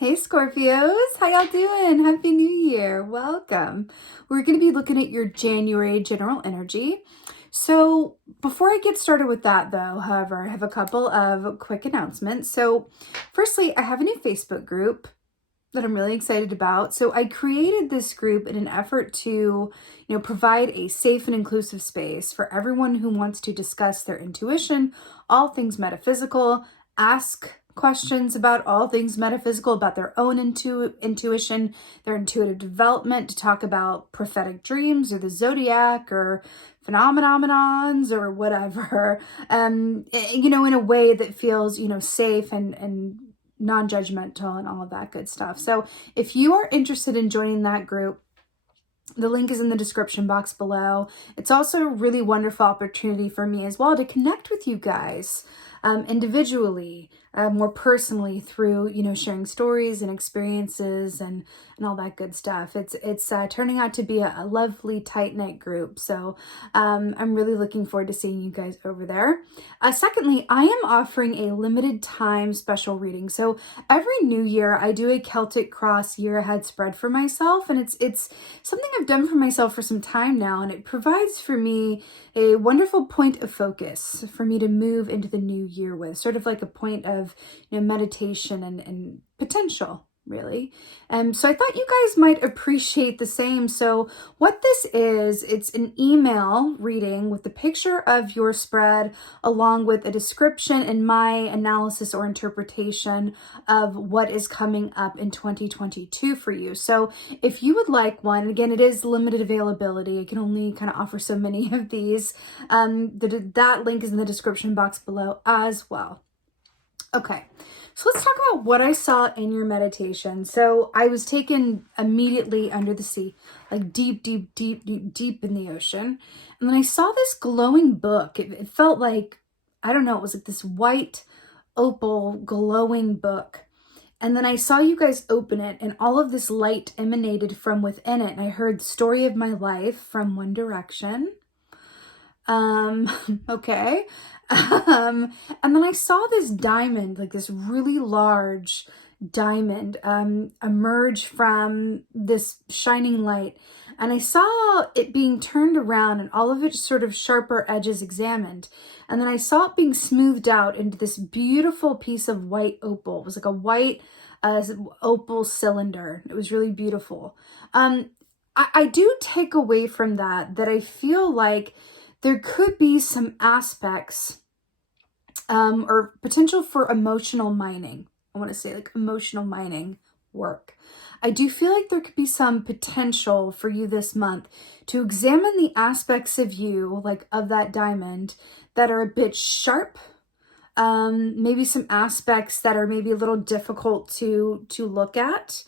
Hey Scorpios, how y'all doing? Happy New Year. Welcome. We're going to be looking at your January general energy. So before I get started with that though, however, I have a couple of quick announcements. So firstly, I have a new Facebook group that I'm really excited about. So I created this group in an effort to, provide a safe and inclusive space for everyone who wants to discuss their intuition, all things metaphysical, ask questions about all things metaphysical, about their own intuition, their intuitive development, to talk about prophetic dreams or the zodiac or phenomenons or whatever, in a way that feels, safe and non-judgmental and all of that good stuff. So if you are interested in joining that group, the link is in the description box below. It's also a really wonderful opportunity for me as well to connect with you guys individually, more personally through, sharing stories and experiences and all that good stuff. It's turning out to be a lovely tight-knit group. So I'm really looking forward to seeing you guys over there. Secondly, I am offering a limited time special reading. So every new year I do a Celtic Cross year ahead spread for myself, and it's something I've done for myself for some time now, and it provides for me a wonderful point of focus for me to move into the new year with, sort of like a point of meditation and potential, really. So I thought you guys might appreciate the same. So what this is, it's an email reading with the picture of your spread along with a description and my analysis or interpretation of what is coming up in 2022 for you. So if you would like one, again, it is limited availability. I can only kind of offer so many of these. That link is in the description box below as well. Okay, so let's talk about what I saw in your meditation. So I was taken immediately under the sea, like deep, deep, deep, deep, deep in the ocean. And then I saw this glowing book. It felt like, I don't know, it was like this white opal glowing book. And then I saw you guys open it and all of this light emanated from within it. And I heard the story of my life from One Direction. Okay. And then I saw this diamond, like this really large diamond, emerge from this shining light. And I saw it being turned around and all of its sort of sharper edges examined. And then I saw it being smoothed out into this beautiful piece of white opal. It was like a white opal cylinder. It was really beautiful. I do take away from that I feel like there could be some aspects or potential for emotional mining. I want to say like emotional mining work. I do feel like there could be some potential for you this month to examine the aspects of you, like of that diamond, that are a bit sharp. Maybe some aspects that are maybe a little difficult to look at.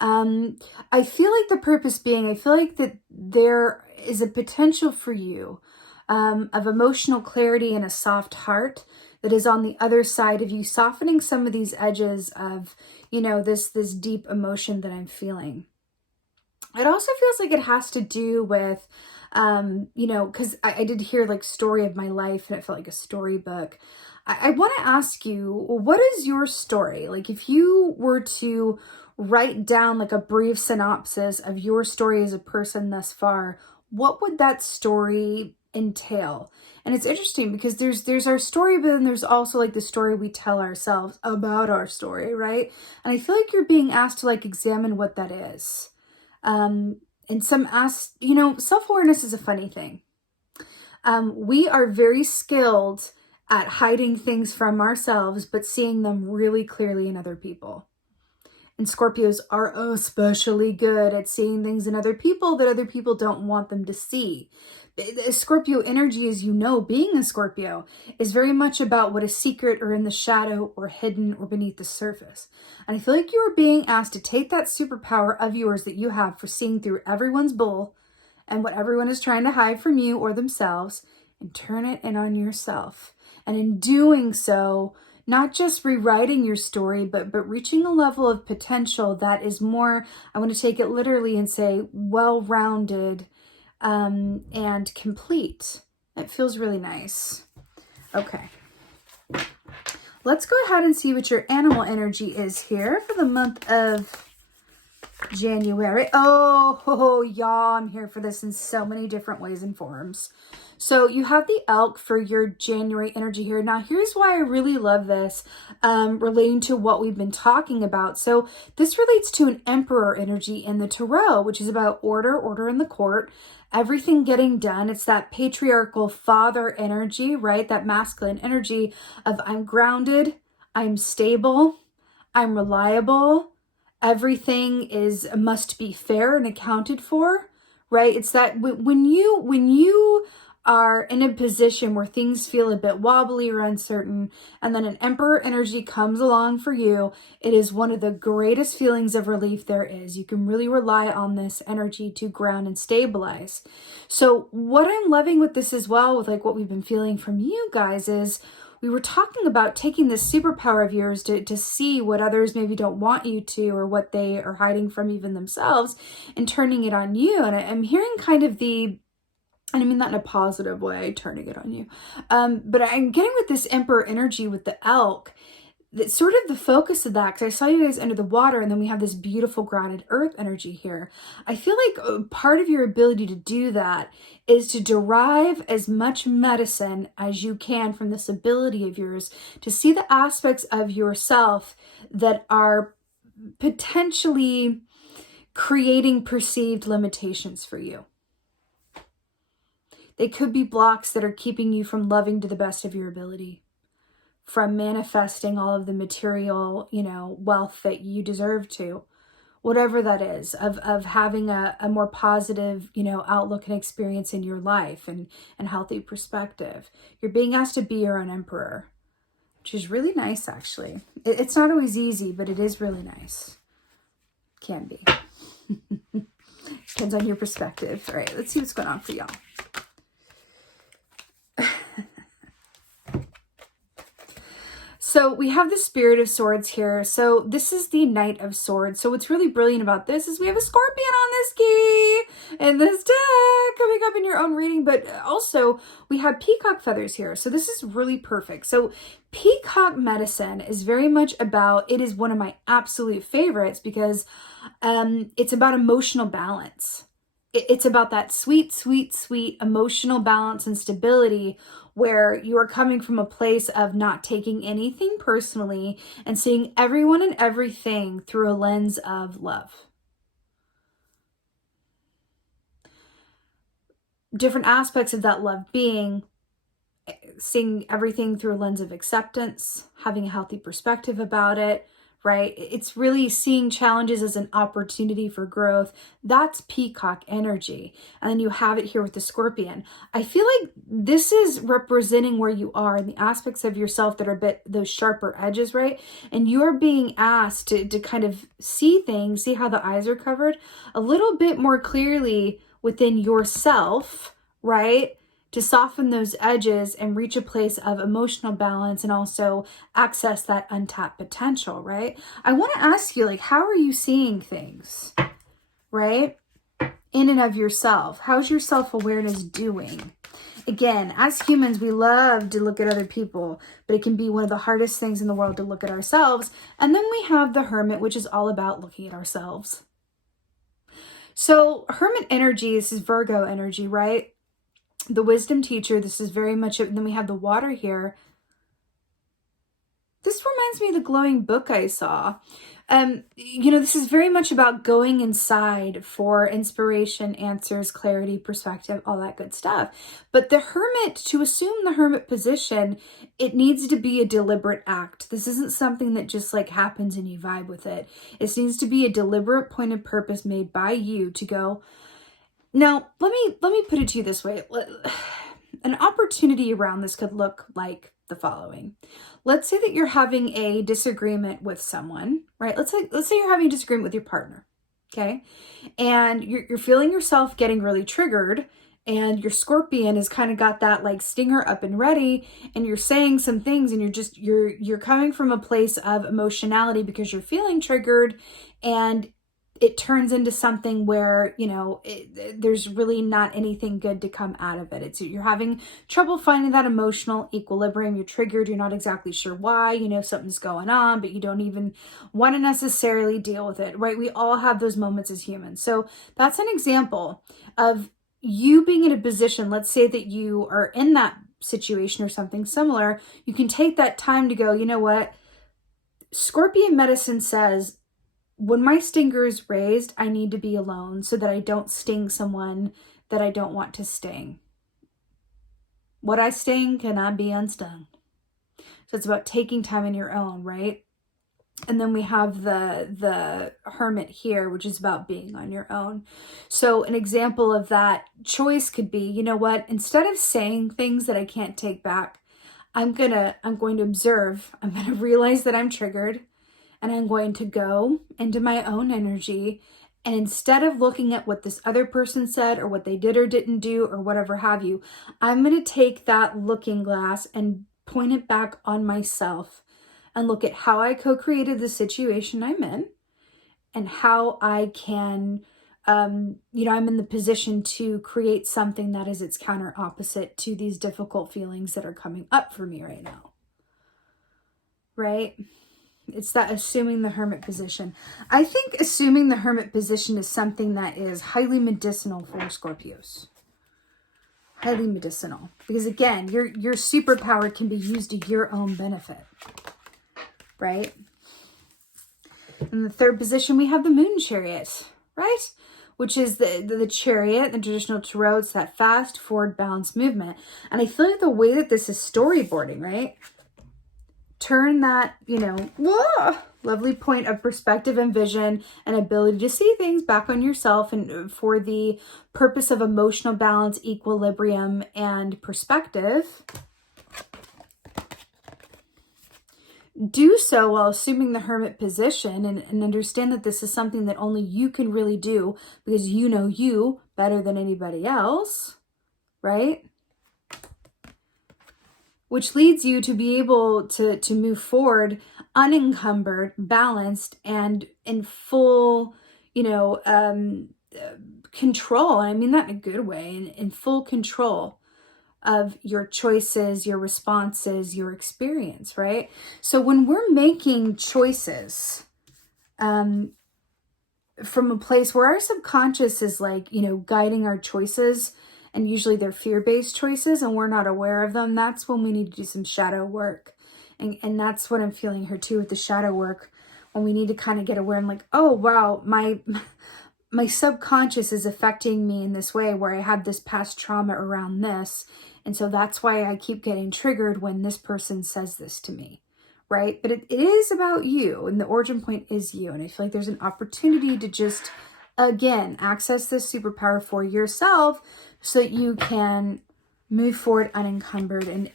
I feel like the purpose being, I feel like that there is a potential for you of emotional clarity and a soft heart that is on the other side of you softening some of these edges of, this deep emotion that I'm feeling. It also feels like it has to do with, because I did hear like story of my life and it felt like a storybook. I want to ask you, what is your story? Like if you were to write down like a brief synopsis of your story as a person thus far, what would that story entail? And it's interesting because there's our story, but then there's also like the story we tell ourselves about our story, right? And I feel like you're being asked to like examine what that is. And self-awareness is a funny thing. We are very skilled at hiding things from ourselves, but seeing them really clearly in other people. And Scorpios are especially good at seeing things in other people that other people don't want them to see. Scorpio energy, as you know, being a Scorpio, is very much about what is secret or in the shadow or hidden or beneath the surface. And I feel like you are being asked to take that superpower of yours that you have for seeing through everyone's bull and what everyone is trying to hide from you or themselves and turn it in on yourself. And in doing so, not just rewriting your story, but reaching a level of potential that is more, I want to take it literally and say, well-rounded and complete. It feels really nice. Okay. let's go ahead and see what your animal energy is here for the month of January. Oh, y'all, I'm here for this in so many different ways and forms. So you have the elk for your January energy here. Now, here's why I really love this, relating to what we've been talking about. So this relates to an emperor energy in the tarot, which is about order in the court, everything getting done. It's that patriarchal father energy, right? That masculine energy of I'm grounded, I'm stable, I'm reliable, everything must be fair and accounted for, right? It's that when you are in a position where things feel a bit wobbly or uncertain, and then an emperor energy comes along for you, it is one of the greatest feelings of relief there is. You can really rely on this energy to ground and stabilize. So what I'm loving with this as well, with like what we've been feeling from you guys, is we were talking about taking this superpower of yours to see what others maybe don't want you to, or what they are hiding from even themselves, and turning it on you. And I'm hearing kind of and I mean that in a positive way, turning it on you. But I'm getting with this emperor energy with the elk, that's sort of the focus of that, because I saw you guys under the water, and then we have this beautiful grounded earth energy here. I feel like part of your ability to do that is to derive as much medicine as you can from this ability of yours to see the aspects of yourself that are potentially creating perceived limitations for you. They could be blocks that are keeping you from loving to the best of your ability, from manifesting all of the material, wealth that you deserve to, whatever that is, of having a more positive, outlook and experience in your life and healthy perspective. You're being asked to be your own emperor, which is really nice, actually. It's not always easy, but it is really nice. Can be. Depends on your perspective. All right, let's see what's going on for y'all. So we have the Spirit of Swords here. So this is the Knight of Swords. So what's really brilliant about this is we have a Scorpion on this key in this deck coming up in your own reading, but also we have peacock feathers here. So this is really perfect. So peacock medicine is very much about, it is one of my absolute favorites because it's about emotional balance. It's about that sweet, sweet, sweet emotional balance and stability, where you are coming from a place of not taking anything personally and seeing everyone and everything through a lens of love. Different aspects of that love being seeing everything through a lens of acceptance, having a healthy perspective about it, right? It's really seeing challenges as an opportunity for growth. That's peacock energy. And then you have it here with the Scorpion. I feel like this is representing where you are and the aspects of yourself that are a bit those sharper edges, right? And you're being asked to kind of see things, see how the eyes are covered a little bit more clearly within yourself, right? To soften those edges and reach a place of emotional balance and also access that untapped potential, right? I want to ask you, like, how are you seeing things, right? In and of yourself. How's your self-awareness doing? Again, as humans, we love to look at other people, but it can be one of the hardest things in the world to look at ourselves. And then we have the Hermit, which is all about looking at ourselves. So Hermit energy, this is Virgo energy, right? The wisdom teacher, this is very much it. And then we have the water here. This reminds me of the glowing book I saw. This is very much about going inside for inspiration, answers, clarity, perspective, all that good stuff. But the Hermit, to assume the Hermit position, it needs to be a deliberate act. This isn't something that just like happens and you vibe with it. It needs to be a deliberate point of purpose made by you to go, now, let me put it to you this way. An opportunity around this could look like the following. Let's say that you're having a disagreement with someone, right? Let's say you're having a disagreement with your partner, okay? And you're feeling yourself getting really triggered, and your Scorpion has kind of got that like stinger up and ready, and you're saying some things, and you're coming from a place of emotionality because you're feeling triggered, and it turns into something where, you know, there's really not anything good to come out of it. You're having trouble finding that emotional equilibrium. You're triggered. You're not exactly sure why. You know something's going on, but you don't even want to necessarily deal with it, right? We all have those moments as humans. So that's an example of you being in a position. Let's say that you are in that situation or something similar. You can take that time to go, you know what? Scorpion medicine says, when my stinger is raised, I need to be alone so that I don't sting someone that I don't want to sting. What I sting cannot be unstung. So it's about taking time in your own, right? And then we have the Hermit here, which is about being on your own. So an example of that choice could be, you know what? Instead of saying things that I can't take back, I'm going to observe. I'm going to realize that I'm triggered. And I'm going to go into my own energy. And instead of looking at what this other person said or what they did or didn't do or whatever have you, I'm going to take that looking glass and point it back on myself and look at how I co-created the situation I'm in and how I can, I'm in the position to create something that is its counter opposite to these difficult feelings that are coming up for me right now. Right? It's that assuming the Hermit position. I think assuming the Hermit position is something that is highly medicinal for Scorpios. Highly medicinal. Because again, your superpower can be used to your own benefit. Right? In the third position, we have the Moon Chariot. Right? Which is the Chariot, the traditional Tarot. It's that fast, forward, balanced movement. And I feel like the way that this is storyboarding, right? Turn that, lovely point of perspective and vision and ability to see things back on yourself and for the purpose of emotional balance, equilibrium, and perspective. Do so while assuming the Hermit position and understand that this is something that only you can really do because you know you better than anybody else, right? Which leads you to be able to move forward unencumbered, balanced, and in full, control. And I mean that in a good way, in full control of your choices, your responses, your experience, right? So when we're making choices from a place where our subconscious is like, guiding our choices, and usually they're fear-based choices and we're not aware of them, that's when we need to do some shadow work. And that's what I'm feeling here too with the shadow work, when we need to kind of get aware. I'm like, oh, wow, my subconscious is affecting me in this way where I had this past trauma around this. And so that's why I keep getting triggered when this person says this to me, right? But it is about you, and the origin point is you. And I feel like there's an opportunity to just, again, access this superpower for yourself so that you can move forward unencumbered and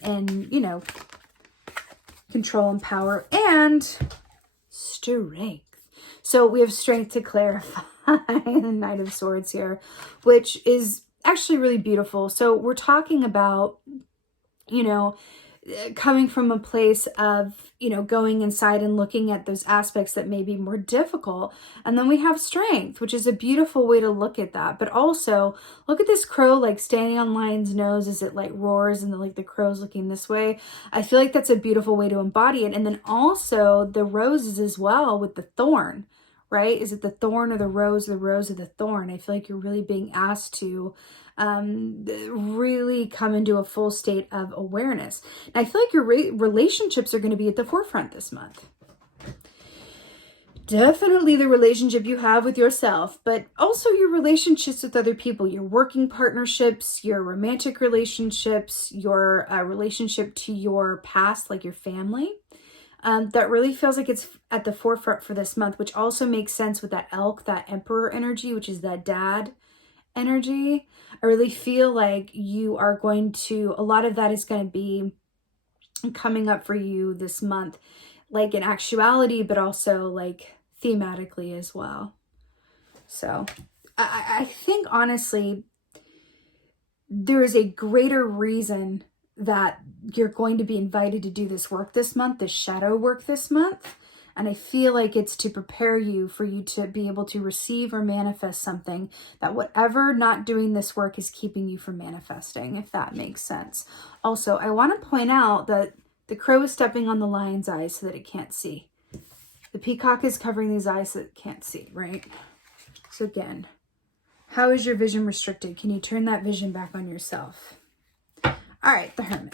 control and power and strength. So we have strength to clarify the Knight of Swords here, which is actually really beautiful. So we're talking about, coming from a place of, going inside and looking at those aspects that may be more difficult. And then we have strength, which is a beautiful way to look at that. But also look at this crow, like standing on lion's nose as it like roars and the crow's looking this way. I feel like that's a beautiful way to embody it. And then also the roses as well with the thorn, right? Is it the thorn or the rose or the thorn? I feel like you're really being asked to really come into a full state of awareness. And I feel like your relationships are going to be at the forefront this month. Definitely the relationship you have with yourself, but also your relationships with other people, your working partnerships, your romantic relationships, your relationship to your past, like your family. That really feels like it's at the forefront for this month, which also makes sense with that elk, that emperor energy, which is that dad energy. I really feel like you are going to, a lot of that is going to be coming up for you this month, like in actuality, but also like thematically as well. So I think honestly, there is a greater reason that you're going to be invited to do this work this month, this shadow work this month. And I feel like it's to prepare you for you to be able to receive or manifest something, that whatever not doing this work is keeping you from manifesting, if that makes sense. Also, I want to point out that the crow is stepping on the lion's eyes so that it can't see. The peacock is covering these eyes so that it can't see, right? So again, how is your vision restricted? Can you turn that vision back on yourself? All right, the Hermit.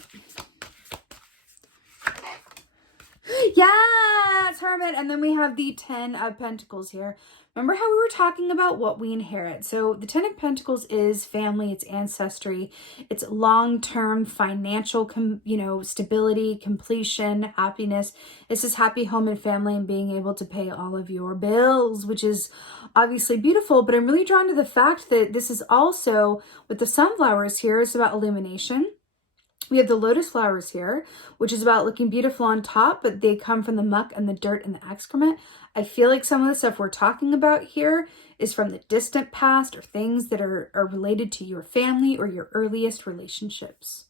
Yes, Hermit. And then we have the 10 of Pentacles here. Remember how we were talking about what we inherit? So the 10 of Pentacles is family, it's ancestry, it's long-term financial, stability, completion, happiness. This is happy home and family and being able to pay all of your bills, which is obviously beautiful. But I'm really drawn to the fact that this is also, with the sunflowers here, it's about illumination. We have the lotus flowers here, which is about looking beautiful on top, but they come from the muck and the dirt and the excrement. I feel like some of the stuff we're talking about here is from the distant past, or things that are related to your family or your earliest relationships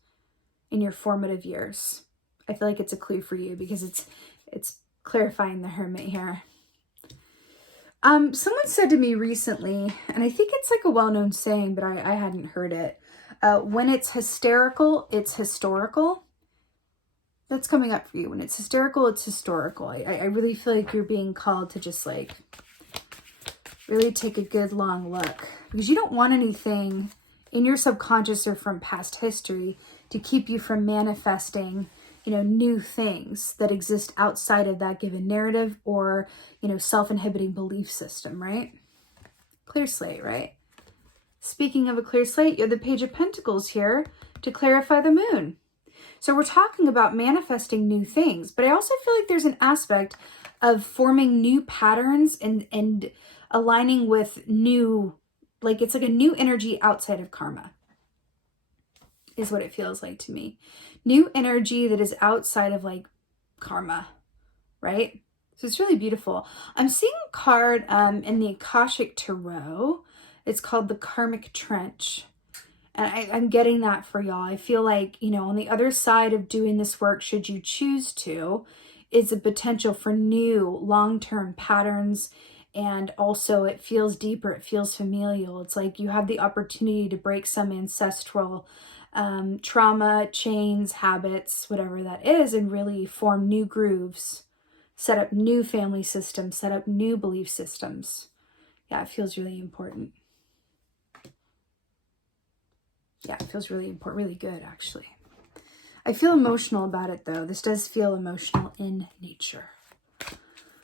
in your formative years. I feel like it's a clue for you because it's clarifying the Hermit here. Someone said to me recently, and I think it's like a well-known saying, but I hadn't heard it. When it's hysterical, it's historical. That's coming up for you. When it's hysterical, it's historical. I really feel like you're being called to just like really take a good long look, because you don't want anything in your subconscious or from past history to keep you from manifesting, new things that exist outside of that given narrative or, self-inhibiting belief system, right? Clear slate, right? Speaking of a clear slate, you have the Page of Pentacles here to clarify the moon. So we're talking about manifesting new things, but I also feel like there's an aspect of forming new patterns and aligning with new, like it's like a new energy outside of karma, is what it feels like to me. New energy that is outside of like karma, right? So it's really beautiful. I'm seeing a card in the Akashic Tarot. It's called the Karmic Trench. And I'm getting that for y'all. I feel like, on the other side of doing this work, should you choose to, is a potential for new long-term patterns. And also it feels deeper. It feels familial. It's like you have the opportunity to break some ancestral trauma, chains, habits, whatever that is, and really form new grooves, set up new family systems, set up new belief systems. Yeah, it feels really important. Yeah, it feels really important, really good, actually. I feel emotional about it, though. This does feel emotional in nature.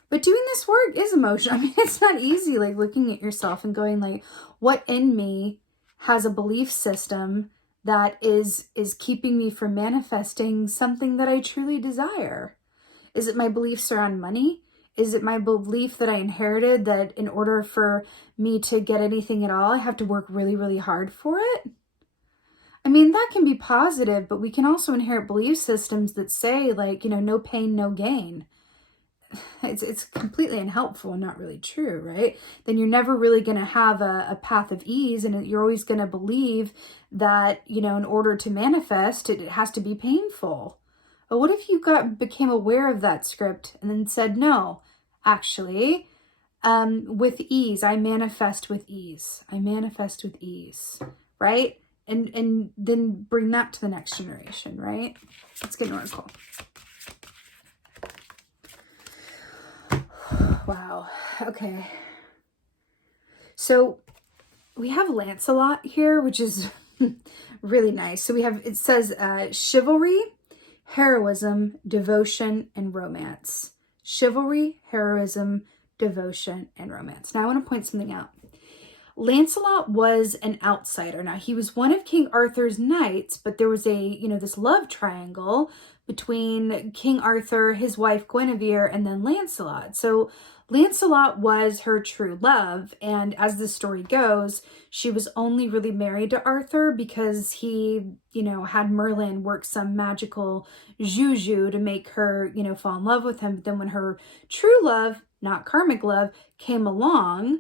But doing this work is emotional. I mean, it's not easy, like, looking at yourself and going, like, what in me has a belief system that is keeping me from manifesting something that I truly desire? Is it my beliefs around money? Is it my belief that I inherited that in order for me to get anything at all, I have to work really, really hard for it? I mean, that can be positive, but we can also inherit belief systems that say, like, no pain, no gain. It's completely unhelpful and not really true, right? Then you're never really going to have a path of ease, and you're always going to believe that, in order to manifest, it has to be painful. But what if you became aware of that script and then said, no, actually, with ease, I manifest with ease. I manifest with ease, right? And then bring that to the next generation, right? Let's get an oracle. Wow. Okay. So we have Lancelot here, which is really nice. So it says chivalry, heroism, devotion, and romance. Chivalry, heroism, devotion, and romance. Now I want to point something out. Lancelot was an outsider. Now, he was one of King Arthur's knights, but there was this love triangle between King Arthur, his wife Guinevere, and then Lancelot. So Lancelot was her true love, and as the story goes, she was only really married to Arthur because he, had Merlin work some magical juju to make her, fall in love with him. But then when her true love, not karmic love, came along,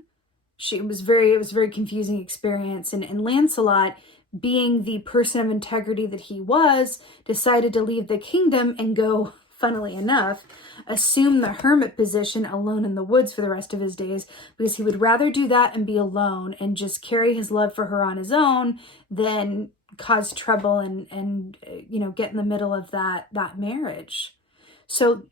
it was a very confusing experience. And Lancelot, being the person of integrity that he was, decided to leave the kingdom and go funnily enough, assume the hermit position alone in the woods for the rest of his days, because he would rather do that and be alone and just carry his love for her on his own than cause trouble and you know, get in the middle of that marriage. So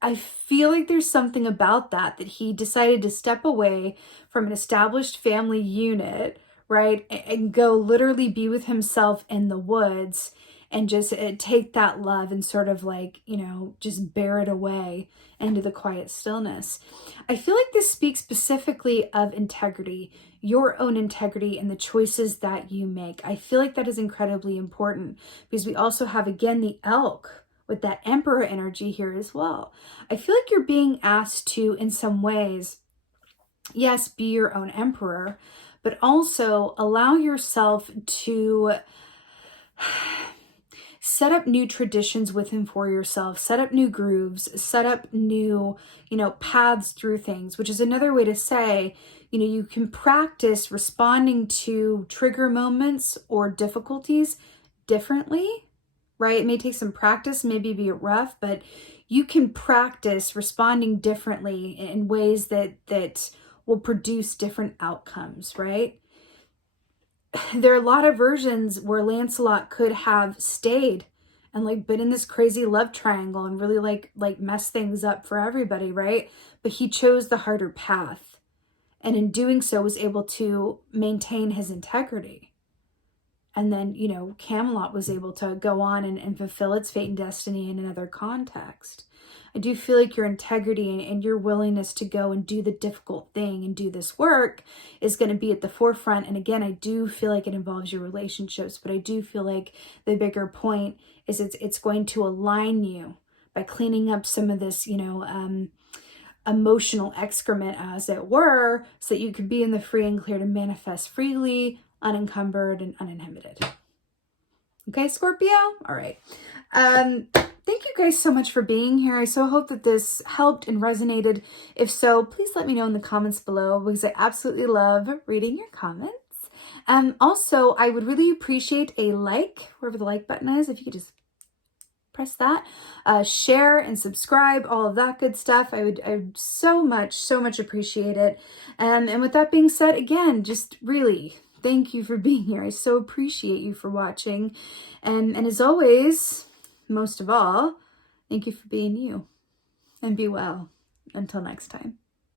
I feel like there's something about that he decided to step away from an established family unit, right? And go literally be with himself in the woods and just take that love and sort of like, you know, just bear it away into the quiet stillness. I feel like this speaks specifically of integrity, your own integrity and the choices that you make. I feel like that is incredibly important because we also have, again, the elk with that emperor energy here as well. I feel like you're being asked to, in some ways, yes, be your own emperor, but also allow yourself to set up new traditions with and for yourself, set up new grooves, set up new, you know, paths through things, which is another way to say, you know, you can practice responding to trigger moments or difficulties differently, right? It may take some practice, maybe be rough, but you can practice responding differently in ways that will produce different outcomes, right? There are a lot of versions where Lancelot could have stayed and like been in this crazy love triangle and really like mess things up for everybody, right? But he chose the harder path, and in doing so was able to maintain his integrity. And then, you know, Camelot was able to go on and fulfill its fate and destiny in another context. I do feel like your integrity and your willingness to go and do the difficult thing and do this work is going to be at the forefront. And again, I do feel like it involves your relationships, but I do feel like the bigger point is it's going to align you by cleaning up some of this, you know, emotional excrement, as it were, so that you could be in the free and clear to manifest freely, unencumbered and uninhibited. Okay, Scorpio? All right. Thank you guys so much for being here. I so hope that this helped and resonated. If so, please let me know in the comments below, because I absolutely love reading your comments. Also, I would really appreciate a like, wherever the like button is, if you could just press that, share and subscribe, all of that good stuff. I would so much appreciate it. And with that being said, again, just really thank you for being here. I so appreciate you for watching. And as always, most of all, thank you for being you, and be well. Until next time.